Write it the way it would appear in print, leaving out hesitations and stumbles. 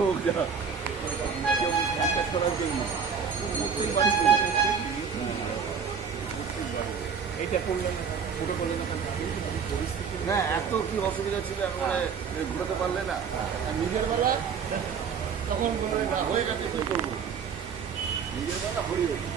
হোক যা করার জন্য প্রত্যেক বাড়ি এইটা করলেন পুরো করলেন পরিস্থিতি না এত কি অসুবিধা ছিল একেবারে ঘুরাতে পারলে না নিজের বেলা তখন বলবে না হয়ে গেছে তুই করবো নিজের বেলা হয়ে গেছে